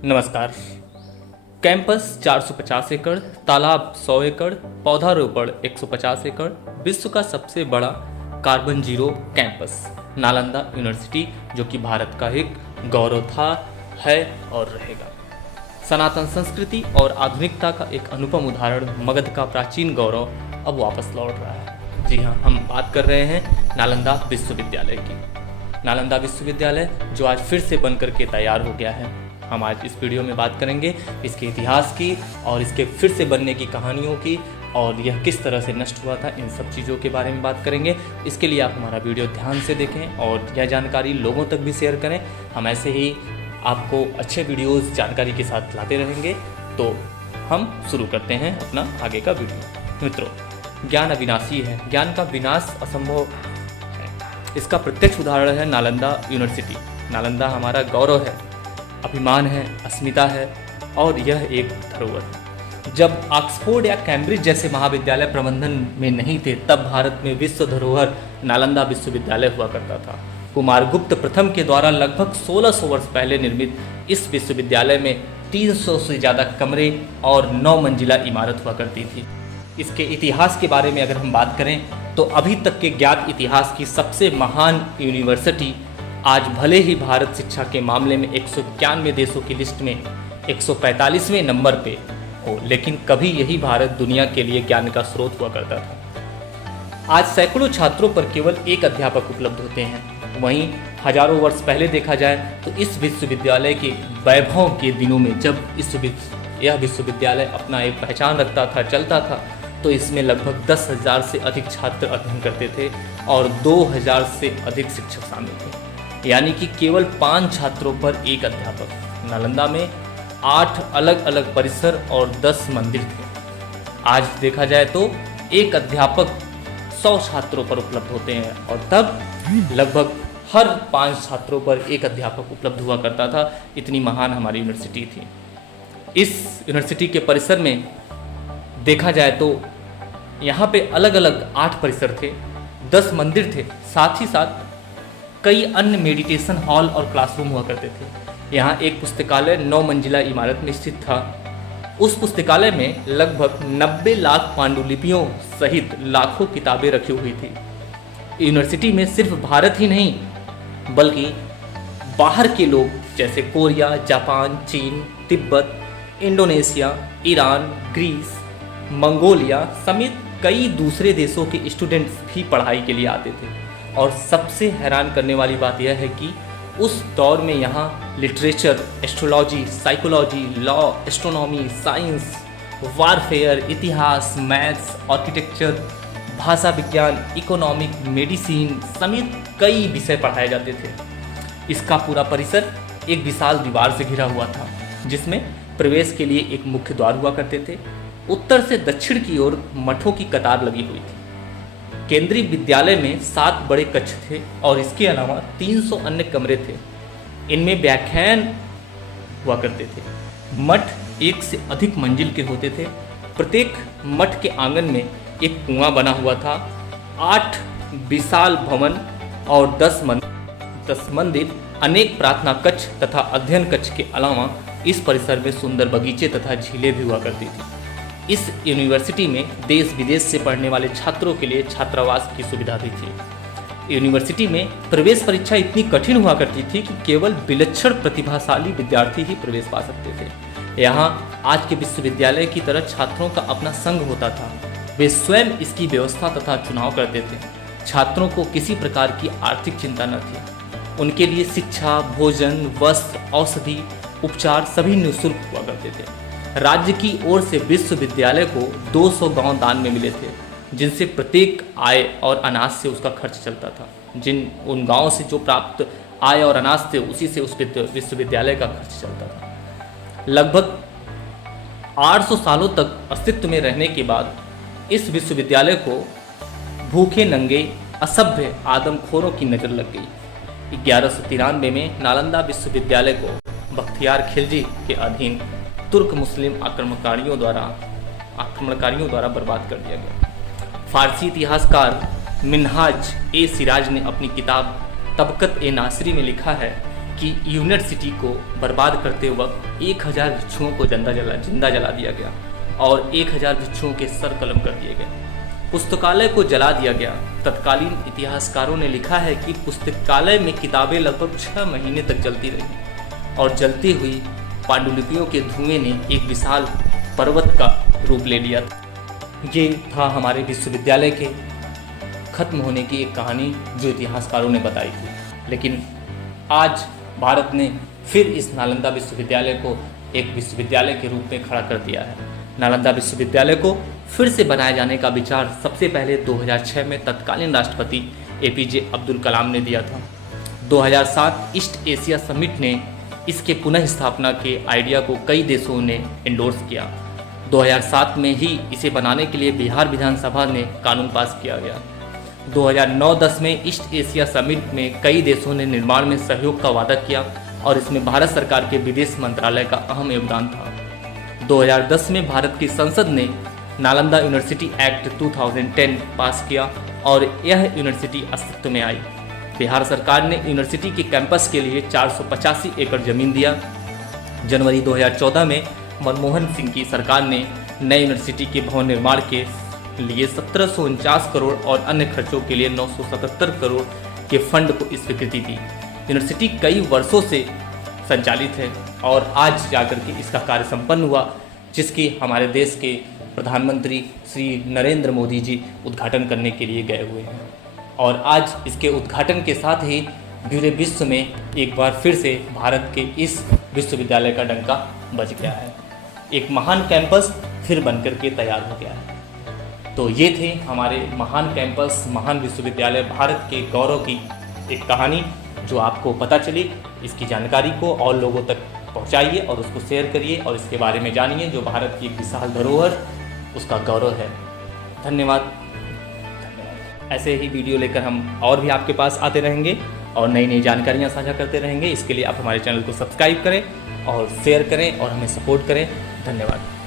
नमस्कार। कैंपस 450 एकड़, तालाब 100 एकड़, पौधारोपण 150 एकड़, विश्व का सबसे बड़ा carbon zero campus Nalanda university, जो कि भारत का एक गौरव था, है और रहेगा। सनातन संस्कृति और आधुनिकता का एक अनुपम उदाहरण मगध का प्राचीन गौरव अब वापस लौट रहा है। जी हाँ, हम बात कर रहे हैं नालंदा विश्वविद्यालय की। नालंदा विश्वविद्यालय जो आज फिर से बनकर के तैयार हो गया है। हम आज इस वीडियो में बात करेंगे इसके इतिहास की और इसके फिर से बनने की कहानियों की, और यह किस तरह से नष्ट हुआ था, इन सब चीज़ों के बारे में बात करेंगे। इसके लिए आप हमारा वीडियो ध्यान से देखें और यह जानकारी लोगों तक भी शेयर करें। हम ऐसे ही आपको अच्छे वीडियोस जानकारी के साथ लाते रहेंगे। तो हम शुरू करते हैं अपना आगे का वीडियो। मित्रों, ज्ञान अविनाशी है, ज्ञान का विनाश असंभव है। इसका प्रत्यक्ष उदाहरण है नालंदा यूनिवर्सिटी। नालंदा हमारा गौरव है, अभिमान है, अस्मिता है और यह एक धरोहर है। जब ऑक्सफोर्ड या कैम्ब्रिज जैसे महाविद्यालय प्रबंधन में नहीं थे, तब भारत में विश्व धरोहर नालंदा विश्वविद्यालय हुआ करता था। कुमारगुप्त प्रथम के द्वारा लगभग 1600 वर्ष पहले निर्मित इस विश्वविद्यालय में 300 से ज़्यादा कमरे और 9 मंजिला इमारत हुआ करती थी। इसके इतिहास के बारे में अगर हम बात करें तो अभी तक के ज्ञात इतिहास की सबसे महान यूनिवर्सिटी आज भले ही भारत शिक्षा के मामले में 191 देशों की लिस्ट में 145वें नंबर पे हो, लेकिन कभी यही भारत दुनिया के लिए ज्ञान का स्रोत हुआ करता था। आज सैकड़ों छात्रों पर केवल एक अध्यापक उपलब्ध होते हैं। वहीं हजारों वर्ष पहले देखा जाए तो इस विश्वविद्यालय के वैभव के दिनों में, जब यह विश्वविद्यालय अपना एक पहचान रखता था, चलता था, तो इसमें लगभग 10,000 से अधिक छात्र अध्ययन करते थे और 2,000 से अधिक शिक्षक शामिल थे। यानी कि केवल 5 छात्रों पर एक अध्यापक। नालंदा में 8 अलग अलग परिसर और 10 मंदिर थे। आज देखा जाए तो एक अध्यापक 100 छात्रों पर उपलब्ध होते हैं, और तब लगभग हर 5 छात्रों पर एक अध्यापक उपलब्ध हुआ करता था। इतनी महान हमारी यूनिवर्सिटी थी। इस यूनिवर्सिटी के परिसर में देखा जाए तो यहाँ पे अलग अलग 8 परिसर थे, 10 मंदिर थे, साथ ही साथ कई अन्य मेडिटेशन हॉल और क्लासरूम हुआ करते थे। यहाँ एक पुस्तकालय 9 मंजिला इमारत में स्थित था। उस पुस्तकालय में लगभग 90 लाख पांडुलिपियों सहित लाखों किताबें रखी हुई थी। यूनिवर्सिटी में सिर्फ भारत ही नहीं बल्कि बाहर के लोग जैसे कोरिया, जापान, चीन, तिब्बत, इंडोनेशिया, ईरान, ग्रीस, मंगोलिया समेत कई दूसरे देशों के स्टूडेंट्स भी पढ़ाई के लिए आते थे। और सबसे हैरान करने वाली बात यह है कि उस दौर में यहाँ literature, astrology, psychology, law, astronomy, science, warfare, इतिहास, मैथ्स, आर्किटेक्चर, भाषा विज्ञान, इकोनॉमिक, मेडिसिन समेत कई विषय पढ़ाए जाते थे। इसका पूरा परिसर एक विशाल दीवार से घिरा हुआ था, जिसमें प्रवेश के लिए एक मुख्य द्वार हुआ करते थे। उत्तर से दक्षिण की ओर मठों की कतार लगी हुई थी। केंद्रीय विद्यालय में 7 बड़े कक्ष थे और इसके अलावा 300 अन्य कमरे थे। इनमें व्याख्यान हुआ करते थे। मठ 1 से अधिक मंजिल के होते थे। प्रत्येक मठ के आंगन में एक कुआं बना हुआ था। 8 विशाल भवन और 10 मंदिर, अनेक प्रार्थना कक्ष तथा अध्ययन कक्ष के अलावा इस परिसर में सुंदर बगीचे तथा झीलें भी हुआ करती थी। इस यूनिवर्सिटी में देश विदेश से पढ़ने वाले छात्रों के लिए छात्रावास की सुविधा भी थी। यूनिवर्सिटी में प्रवेश परीक्षा इतनी कठिन हुआ करती थी कि केवल विलक्षण प्रतिभाशाली विद्यार्थी ही प्रवेश पा सकते थे। यहाँ आज के विश्वविद्यालय की तरह छात्रों का अपना संघ होता था। वे स्वयं इसकी व्यवस्था तथा चुनाव करते थे। छात्रों को किसी प्रकार की आर्थिक चिंता न थी। उनके लिए शिक्षा, भोजन, वस्त्र, औषधि, उपचार सभी निःशुल्क हुआ करते थे। राज्य की ओर से विश्वविद्यालय को 200 गांव दान में मिले थे, जिनसे प्रत्येक आय और अनाज से उसका खर्च चलता था। उन गांवों से जो प्राप्त आय और अनाज थे, उसी से उस विश्वविद्यालय का खर्च चलता था। लगभग 800 सालों तक अस्तित्व में रहने के बाद इस विश्वविद्यालय को भूखे, नंगे, असभ्य आदमखोरों की नज़र लग गई। 1193 में नालंदा विश्वविद्यालय को बख्तियार खिलजी के अधीन तुर्क मुस्लिम आक्रमणकारियों द्वारा बर्बाद कर दिया गया। फारसी इतिहासकार मिन्हाज ए सिराज ने अपनी किताब तबकत ए नासरी में लिखा है कि यूनिवर्सिटी को बर्बाद करते वक्त 1000 भिक्षुओं को जिंदा जला दिया गया और 1000 भिक्षुओं के सर कलम कर दिए गए। पुस्तकालय को जला दिया गया। तत्कालीन इतिहासकारों ने लिखा है कि पुस्तकालय में किताबें लगभग 6 महीने तक जलती रहीं और जलती हुई पांडुलिपियों के धुएं ने एक विशाल पर्वत का रूप ले लिया था। ये था हमारे विश्वविद्यालय के खत्म होने की एक कहानी जो इतिहासकारों ने बताई थी। लेकिन आज भारत ने फिर इस नालंदा विश्वविद्यालय को एक विश्वविद्यालय के रूप में खड़ा कर दिया है। नालंदा विश्वविद्यालय को फिर से बनाए जाने का विचार सबसे पहले 2006 में तत्कालीन राष्ट्रपति APJ अब्दुल कलाम ने दिया था। 2007 ईस्ट एशिया समिट ने इसके पुनः स्थापना के आइडिया को कई देशों ने एंडोर्स किया। 2007 में ही इसे बनाने के लिए बिहार विधानसभा ने कानून पास किया गया। 2009-10 में ईस्ट एशिया समिट में कई देशों ने निर्माण में सहयोग का वादा किया और इसमें भारत सरकार के विदेश मंत्रालय का अहम योगदान था। 2010 में भारत की संसद ने नालंदा यूनिवर्सिटी एक्ट 2010 पास किया और यह यूनिवर्सिटी अस्तित्व में आई। बिहार सरकार ने यूनिवर्सिटी के कैंपस के लिए 485 एकड़ जमीन दिया। जनवरी 2014 में मनमोहन सिंह की सरकार ने नए यूनिवर्सिटी के भवन निर्माण के लिए 1749 करोड़ और अन्य खर्चों के लिए 977 करोड़ के फंड को स्वीकृति दी। यूनिवर्सिटी कई वर्षों से संचालित है और आज जाकर के इसका कार्य संपन्न हुआ, जिसकी हमारे देश के प्रधानमंत्री श्री नरेंद्र मोदी जी उद्घाटन करने के लिए गए हुए हैं। और आज इसके उद्घाटन के साथ ही पूरे विश्व में एक बार फिर से भारत के इस विश्वविद्यालय का डंका बज गया है। एक महान कैंपस फिर बनकर के तैयार हो गया है। तो ये थे हमारे महान कैंपस, महान विश्वविद्यालय, भारत के गौरव की एक कहानी जो आपको पता चली। इसकी जानकारी को और लोगों तक पहुंचाइए और उसको शेयर करिए और इसके बारे में जानिए जो भारत की एक विशाल धरोहर, उसका गौरव है। धन्यवाद। ऐसे ही वीडियो लेकर हम और भी आपके पास आते रहेंगे और नई नई जानकारियाँ साझा करते रहेंगे। इसके लिए आप हमारे चैनल को सब्सक्राइब करें और शेयर करें और हमें सपोर्ट करें। धन्यवाद।